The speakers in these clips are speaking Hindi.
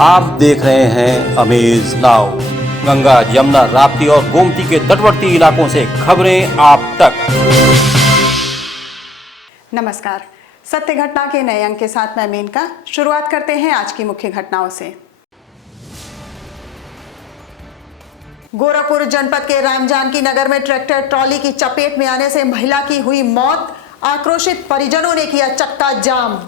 आप देख रहे हैं अमेज नाउ। गंगा, यमुना, राप्ती और गोमती के तटवर्ती इलाकों से खबरें आप तक। नमस्कार, सत्य घटना के नए अंक के साथ मैं मेनका। शुरुआत करते हैं आज की मुख्य घटनाओं से। गोरखपुर जनपद के राम जानकी नगर में ट्रैक्टर ट्रॉली की चपेट में आने से महिला की हुई मौत। आक्रोशित परिजनों ने किया चक्का जाम।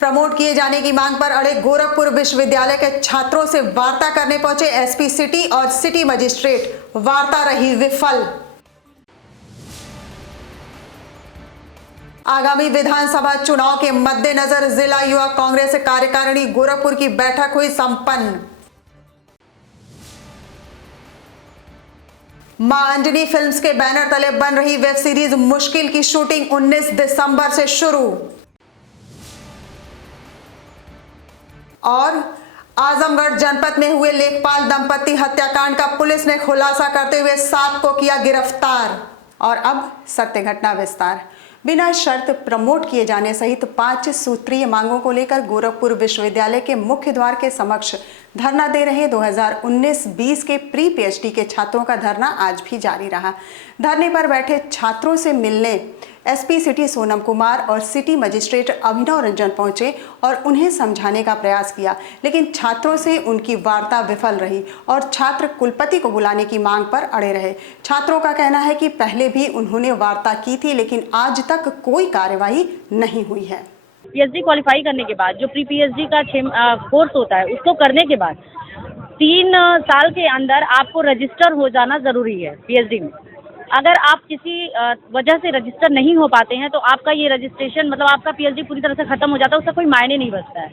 प्रमोट किए जाने की मांग पर अड़े गोरखपुर विश्वविद्यालय के छात्रों से वार्ता करने पहुंचे एसपी सिटी और सिटी मजिस्ट्रेट। वार्ता रही विफल। आगामी विधानसभा चुनाव के मद्देनजर जिला युवा कांग्रेस कार्यकारिणी गोरखपुर की बैठक हुई संपन्न। मां अंजनी फिल्म्स के बैनर तले बन रही वेब सीरीज मुश्किल की शूटिंग 19 दिसंबर से शुरू। और आजमगढ़ जनपद में हुए लेखपाल दंपति हत्याकांड का पुलिस ने खुलासा करते हुए 7 को किया गिरफ्तार। और अब सत्य घटना विस्तार। बिना शर्त प्रमोट किए जाने सहित 5 सूत्रीय मांगों को लेकर गोरखपुर विश्वविद्यालय के मुख्य द्वार के समक्ष धरना दे रहे 2019-20 के प्री पीएचडी के छात्रों का धरना आज भी जारी रहा। धरने पर बैठे छात्रों से मिलने एसपी सिटी सोनम कुमार और सिटी मजिस्ट्रेट अभिनव रंजन पहुंचे और उन्हें समझाने का प्रयास किया, लेकिन छात्रों से उनकी वार्ता विफल रही और छात्र कुलपति को बुलाने की मांग पर अड़े रहे। छात्रों का कहना है कि पहले भी उन्होंने वार्ता की थी, लेकिन आज तक कोई कार्यवाही नहीं हुई है। पीएचडी क्वालिफाई करने के बाद जो प्री पीएचडी का कोर्स होता है, उसको करने के बाद 3 साल के अंदर आपको रजिस्टर हो जाना जरूरी है पीएचडी में। अगर आप किसी वजह से रजिस्टर नहीं हो पाते हैं तो आपका ये रजिस्ट्रेशन मतलब आपका पीएचडी पूरी तरह से खत्म हो जाता है, उसका कोई मायने नहीं बचता है।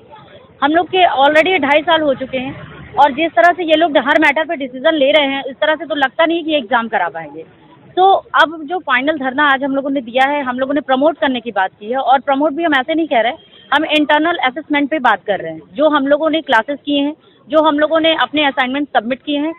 हम लोग के ऑलरेडी 2.5 साल हो चुके हैं और जिस तरह से ये लोग हर मैटर पे डिसीजन ले रहे हैं, इस तरह से तो लगता नहीं कि एग्जाम करा पाएंगे। तो अब जो फाइनल धरना आज हम लोगों ने दिया है, हम लोगों ने प्रमोट करने की बात की है और प्रमोट भी हम ऐसे नहीं कह रहे, हम इंटरनल असेसमेंट पे बात कर रहे हैं। जो हम लोगों ने क्लासेस किए हैं, जो हम लोगों ने अपने असाइनमेंट सबमिट किए हैं।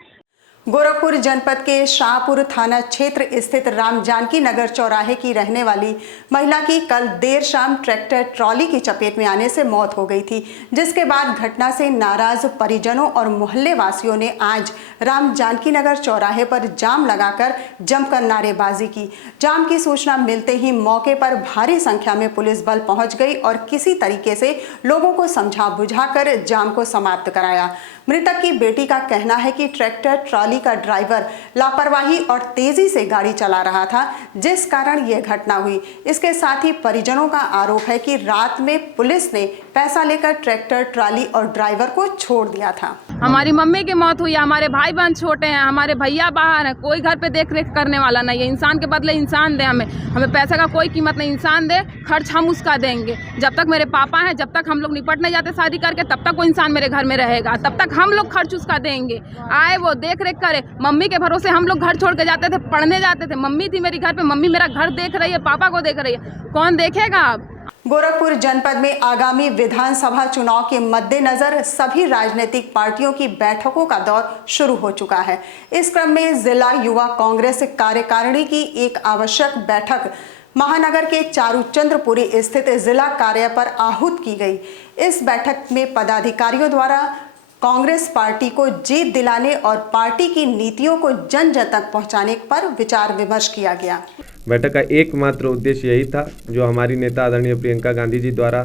गोरखपुर जनपद के शाहपुर थाना क्षेत्र स्थित राम जानकी नगर चौराहे की रहने वाली महिला की कल देर शाम ट्रैक्टर ट्रॉली की चपेट में आने से मौत हो गई थी, जिसके बाद घटना से नाराज परिजनों और मोहल्ले वासियों ने आज राम जानकी नगर चौराहे पर जाम लगाकर जमकर नारेबाजी की। जाम की सूचना मिलते ही मौके पर भारी संख्या में पुलिस बल पहुंच गई और किसी तरीके से लोगों को समझा बुझाकर जाम को समाप्त कराया। मृतक की बेटी का कहना है कि ट्रैक्टर ट्रॉली का ड्राइवर लापरवाही और तेजी से गाड़ी चला रहा था, जिस कारण यह घटना हुई। इसके साथ ही परिजनों का आरोप है कि रात में पुलिस ने पैसा लेकर ट्रैक्टर ट्रॉली और ड्राइवर को छोड़ दिया था। हमारी मम्मी की मौत हुई, हमारे भाई बहन छोटे हैं, हमारे भैया बाहर हैं, कोई घर पे देख रेख करने वाला नहीं है। इंसान के बदले इंसान दे, हमें पैसे का कोई कीमत नहीं। इंसान दे, खर्च हम उसका देंगे। जब तक मेरे पापा हैं, जब तक हम लोग निपटने जाते शादी करके, तब तक वो इंसान मेरे घर में रहेगा, तब तक हम लोग खर्च उसका देंगे। आए वो देख रेख करे। मम्मी के भरोसे हम लोग घर छोड़ के जाते थे, पढ़ने जाते थे। मम्मी थी मेरी घर पे, मम्मी मेरा घर देख रही है, पापा को देख रही है, कौन देखेगा अब। गोरखपुर जनपद में आगामी विधानसभा चुनाव के मद्देनजर सभी राजनीतिक पार्टियों की बैठकों का दौर शुरू हो चुका है। इस क्रम में जिला युवा कांग्रेस कार्यकारिणी की एक आवश्यक बैठक महानगर के चारूचंद्रपुरी स्थित जिला कार्यालय पर आहूत की गई। इस बैठक में पदाधिकारियों द्वारा कांग्रेस पार्टी को जीत दिलाने और पार्टी की नीतियों को जन जन तक पहुंचाने पर विचार विमर्श किया गया। बैठक का एकमात्र उद्देश्य यही था, जो हमारी नेता आदरणीय प्रियंका गांधी जी द्वारा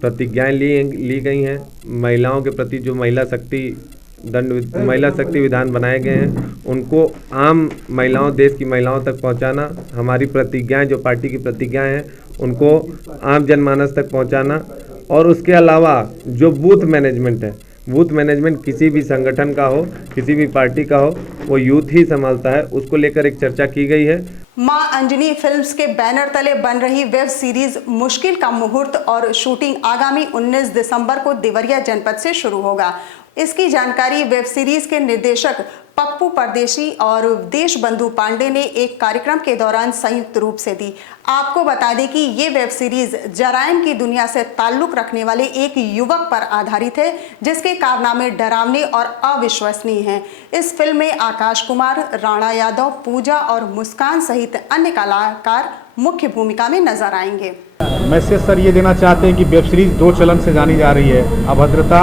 प्रतिज्ञाएं ली गई हैं, महिलाओं के प्रति जो महिला शक्ति विधान बनाए गए हैं, उनको आम महिलाओं, देश की महिलाओं तक पहुंचाना। हमारी प्रतिज्ञाएं, जो पार्टी की प्रतिज्ञाएं हैं, उनको आम जनमानस तक पहुंचाना। और उसके अलावा जो बूथ मैनेजमेंट है, बूथ मैनेजमेंट किसी भी संगठन का हो, किसी भी पार्टी का हो, वो यूथ ही संभालता है, उसको लेकर एक चर्चा की गई है। मां अंजनी फिल्म्स के बैनर तले बन रही वेब सीरीज मुश्किल का मुहूर्त और शूटिंग आगामी 19 दिसंबर को देवरिया जनपद से शुरू होगा। इसकी जानकारी वेब सीरीज के निर्देशक पप्पू परदेशी और देशबंधु पांडे ने एक कार्यक्रम के दौरान संयुक्त रूप से दी। आपको बता दें कि ये वेब सीरीज जराइम की दुनिया से ताल्लुक रखने वाले एक युवक पर आधारित है, जिसके कारनामे डरावने और अविश्वसनीय हैं। इस फिल्म में आकाश कुमार, राणा यादव, पूजा और मुस्कान सहित अन्य कलाकार मुख्य भूमिका में नजर आएंगे। मैसेज सर ये देना चाहते हैं कि वेब सीरीज़ दो चलन से जानी जा रही है, अभद्रता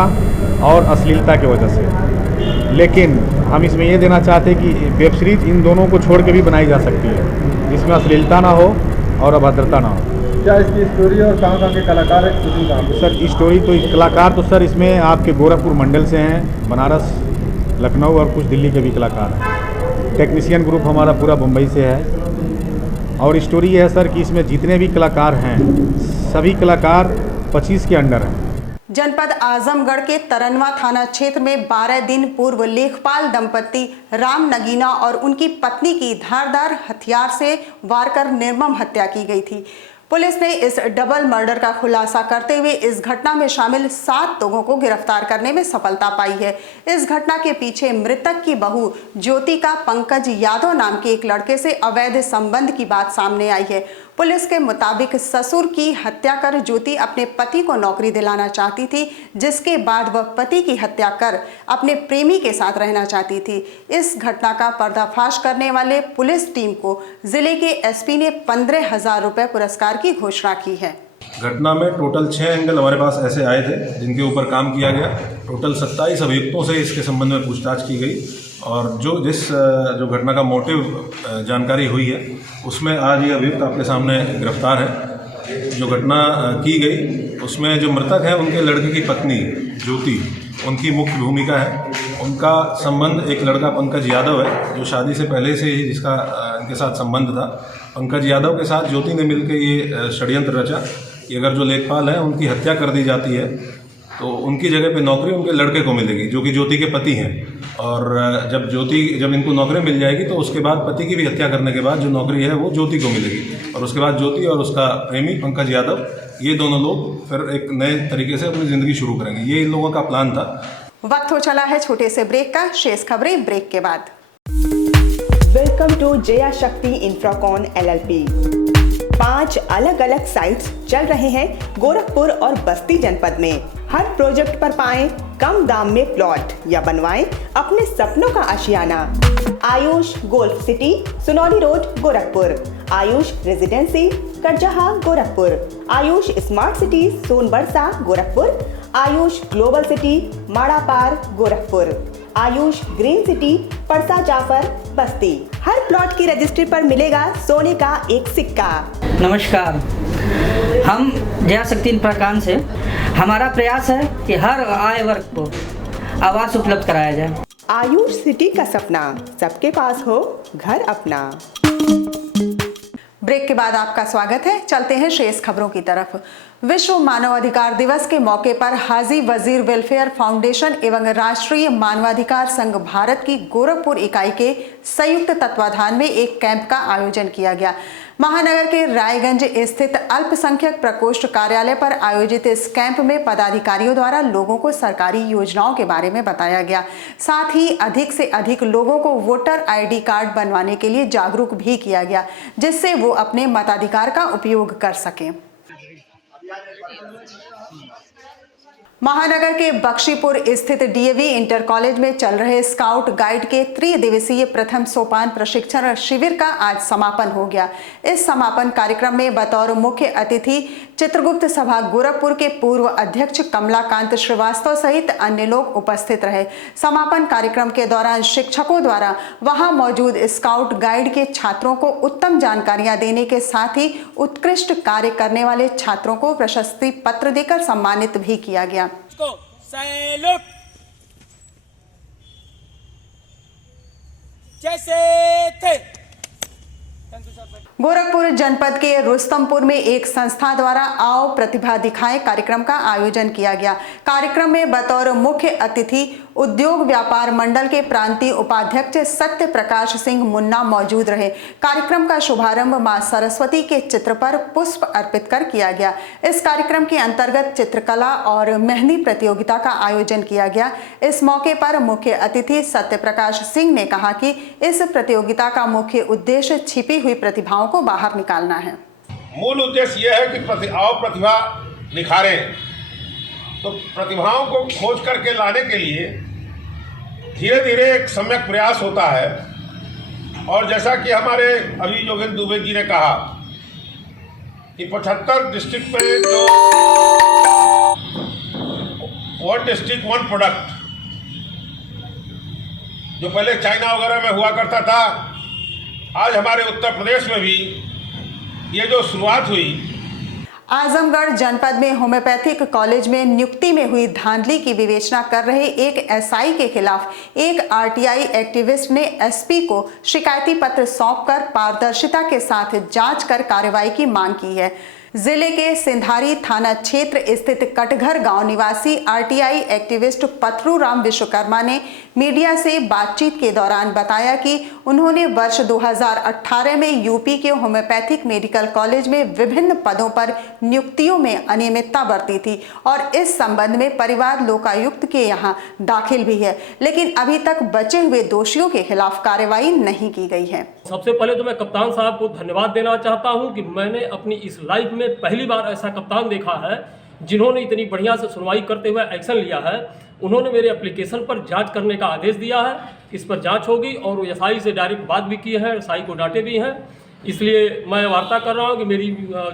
और अश्लीलता की वजह से। लेकिन हम इसमें ये देना चाहते हैं कि वेब सीरीज़ इन दोनों को छोड़ के भी बनाई जा सकती है, जिसमें अश्लीलता ना हो और अभद्रता ना हो। क्या इसकी स्टोरी और कहाँ के कलाकार है शूटिंग कहाँ पे? सर स्टोरी तो कलाकार तो सर इसमें आपके गोरखपुर मंडल से हैं, बनारस, लखनऊ और कुछ दिल्ली के भी कलाकार हैं। टेक्नीशियन ग्रुप हमारा पूरा मुंबई से है। और स्टोरी ये है सर कि इसमें जितने भी कलाकार हैं सभी कलाकार 25 के अंडर हैं। जनपद आजमगढ़ के तरनवा थाना क्षेत्र में 12 दिन पूर्व लेखपाल दंपति राम नगीना और उनकी पत्नी की धारदार हथियार से वार कर निर्मम हत्या की गई थी। पुलिस ने इस डबल मर्डर का खुलासा करते हुए इस घटना में शामिल 7 लोगों को गिरफ्तार करने में सफलता पाई है। इस घटना के पीछे मृतक की बहू ज्योति का पंकज यादव नाम के एक लड़के से अवैध संबंध की बात सामने आई है। पुलिस के मुताबिक ससुर की हत्या कर ज्योति अपने पति को नौकरी दिलाना चाहती थी, जिसके बाद वह पति की हत्या कर अपने प्रेमी के साथ रहना चाहती थी। इस घटना का पर्दाफाश करने वाले पुलिस टीम को जिले के एसपी ने 15,000 रुपए पुरस्कार की घोषणा की है। घटना में टोटल 6 एंगल हमारे पास ऐसे आए थे जिनके ऊपर काम किया गया। टोटल 27 अभियुक्तों से इसके संबंध में पूछताछ की गई और जो घटना का मोटिव जानकारी हुई है उसमें आज ये अभियुक्त आपके सामने गिरफ्तार है। जो घटना की गई उसमें जो मृतक है उनके लड़के की पत्नी ज्योति, उनकी मुख्य भूमिका है। उनका संबंध एक लड़का पंकज यादव है जो शादी से पहले से ही जिसका इनके साथ संबंध था। पंकज यादव के साथ ज्योति ने मिलकर ये षड्यंत्र रचा कि अगर जो लेखपाल हैं उनकी हत्या कर दी जाती है तो उनकी जगह पे नौकरी उनके लड़के को मिलेगी जो कि ज्योति के पति हैं। और जब इनको नौकरी मिल जाएगी तो उसके बाद पति की भी हत्या करने के बाद जो नौकरी है वो ज्योति को मिलेगी और उसके बाद ज्योति और उसका प्रेमी पंकज यादव ये दोनों लोग फिर एक नए तरीके से अपनी ज़िंदगी शुरू करेंगे। ये इन लोगों का प्लान था। वक्त हो चला है छोटे से ब्रेक का। शेष खबरें ब्रेक के बाद। वेलकम टू जया शक्ति इंफ्राकॉन LLP। 5 अलग अलग साइट्स चल रहे हैं गोरखपुर और बस्ती जनपद में। हर प्रोजेक्ट पर पाएं कम दाम में प्लॉट या बनवाएं अपने सपनों का आशियाना। Ayush golf city, Sunauli road, Gorakhpur. Ayush residency, Karjaha, Gorakhpur. Ayush smart city, Sonbarsa, Gorakhpur. Ayush global city, Madapar, Gorakhpur. Ayush green city, Parsa Jafar, Basti. हर प्लॉट की रजिस्ट्री पर मिलेगा सोने का एक सिक्का। नमस्कार, हम जया शक्ति इंफ्राकॉन से। हमारा प्रयास है कि हर आय वर्ग को आवास उपलब्ध कराया जाए। आयुष सिटी का सपना, सबके पास हो घर अपना। ब्रेक के बाद आपका स्वागत है। चलते हैं शेष खबरों की तरफ। विश्व मानवाधिकार दिवस के मौके पर हाजी वजीर वेलफेयर फाउंडेशन एवं राष्ट्रीय मानवाधिकार संघ भारत की गोरखपुर इकाई के संयुक्त तत्वाधान में एक कैंप का आयोजन किया गया। महानगर के रायगंज स्थित अल्पसंख्यक प्रकोष्ठ कार्यालय पर आयोजित इस कैंप में पदाधिकारियों द्वारा लोगों को सरकारी योजनाओं के बारे में बताया गया। साथ ही अधिक से अधिक लोगों को वोटर ID कार्ड बनवाने के लिए जागरूक भी किया गया, जिससे वो अपने मताधिकार का उपयोग कर सकें। महानगर के बख्शीपुर स्थित DAV इंटर कॉलेज में चल रहे स्काउट गाइड के 3 दिवसीय प्रथम सोपान प्रशिक्षण शिविर का आज समापन हो गया। इस समापन कार्यक्रम में बतौर मुख्य अतिथि चित्रगुप्त सभा गोरखपुर के पूर्व अध्यक्ष कमलाकांत श्रीवास्तव सहित अन्य लोग उपस्थित रहे। समापन कार्यक्रम के दौरान शिक्षकों द्वारा वहां मौजूद स्काउट गाइड के छात्रों को उत्तम जानकारियां देने के साथ ही उत्कृष्ट कार्य करने वाले छात्रों को प्रशस्ति पत्र देकर सम्मानित भी किया गया। सैल्यूट। जैसे थे। गोरखपुर जनपद के रुस्तमपुर में एक संस्था द्वारा आओ प्रतिभा दिखाएं कार्यक्रम का आयोजन किया गया। कार्यक्रम में बतौर मुख्य अतिथि उद्योग व्यापार मंडल के प्रांतीय उपाध्यक्ष सत्य प्रकाश सिंह मुन्ना मौजूद रहे। कार्यक्रम का शुभारंभ मां सरस्वती के चित्र पर पुष्प अर्पित कर किया गया। इस कार्यक्रम के अंतर्गत चित्रकला और मेहंदी प्रतियोगिता का आयोजन किया गया। इस मौके पर मुख्य अतिथि सत्य प्रकाश सिंह ने कहा कि इस प्रतियोगिता का मुख्य उद्देश्य छिपी हुई प्रतिभाओं को बाहर निकालना है। मूल उद्देश्य यह है कि प्रतिभा निखारें। तो प्रतिभाओं को खोज करके लाने के लिए धीरे धीरे एक सम्यक प्रयास होता है। और जैसा कि हमारे अभी योगेंद्र दुबे जी ने कहा कि 75 डिस्ट्रिक्ट पे जो वन डिस्ट्रिक्ट वन प्रोडक्ट जो पहले चाइना वगैरह में हुआ करता था, आज हमारे उत्तर प्रदेश में भी ये जो शुरुआत हुई। आजमगढ़ जनपद में होम्योपैथिक कॉलेज में नियुक्ति में हुई धांधली की विवेचना कर रहे एक एसआई के खिलाफ एक आरटीआई एक्टिविस्ट ने एसपी को शिकायती पत्र सौंपकर पारदर्शिता के साथ जांच कर कार्रवाई की मांग की है। जिले के सिंधारी थाना क्षेत्र स्थित कटघर गांव निवासी आरटीआई एक्टिविस्ट पथरूराम विश्वकर्मा ने मीडिया से बातचीत के दौरान बताया कि उन्होंने वर्ष 2018 में यूपी के होम्योपैथिक मेडिकल कॉलेज में विभिन्न पदों पर नियुक्तियों में अनियमितता बरती थी और इस संबंध में परिवार लोकायुक्त के यहां दाखिल भी है, लेकिन अभी तक बचे हुए दोषियों के खिलाफ कार्रवाई नहीं की गई है। सबसे पहले तो मैं कप्तान साहब को धन्यवाद देना चाहता हूं कि मैंने अपनी इस लाइफ में पहली बार ऐसा कप्तान देखा है जिन्होंने इतनी बढ़िया से सुनवाई करते हुए एक्शन लिया है। उन्होंने मेरे एप्लीकेशन पर जांच करने का आदेश दिया है, इस पर जांच होगी और वो एसआई से डायरेक्ट बात भी की है, एसआई को डांटे भी हैं। इसलिए मैं वार्ता कर रहा हूं कि मेरी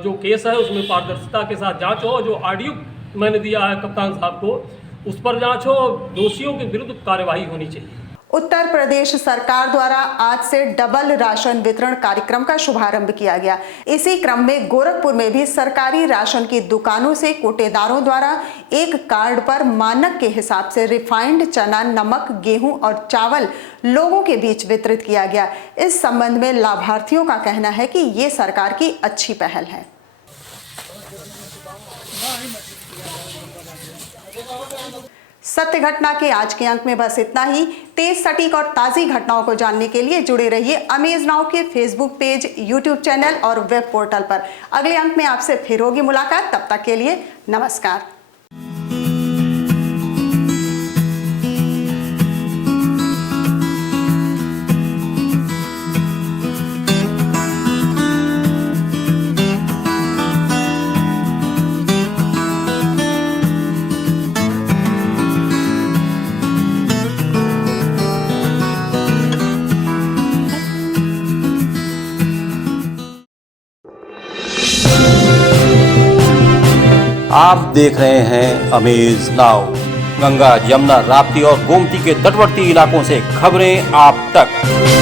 जो केस है उसमें पारदर्शिता के साथ जांच हो। जो ऑडियो मैंने दिया है कप्तान साहब को उस पर जांच हो, दोषियों के विरुद्ध कार्यवाही होनी चाहिए। उत्तर प्रदेश सरकार द्वारा आज से डबल राशन वितरण कार्यक्रम का शुभारंभ किया गया। इसी क्रम में गोरखपुर में भी सरकारी राशन की दुकानों से कोटेदारों द्वारा एक कार्ड पर मानक के हिसाब से रिफाइंड चना, नमक, गेहूं और चावल लोगों के बीच वितरित किया गया। इस संबंध में लाभार्थियों का कहना है कि ये सरकार की अच्छी पहल है। सत्य घटना के आज के अंक में बस इतना ही। तेज, सटीक और ताज़ी घटनाओं को जानने के लिए जुड़े रहिए अमेज नाउ के फेसबुक पेज, यूट्यूब चैनल और वेब पोर्टल पर। अगले अंक में आपसे फिर होगी मुलाकात। तब तक के लिए नमस्कार। आप देख रहे हैं अमेज नाउ। गंगा, यमुना, राप्ती और गोमती के तटवर्ती इलाकों से खबरें आप तक।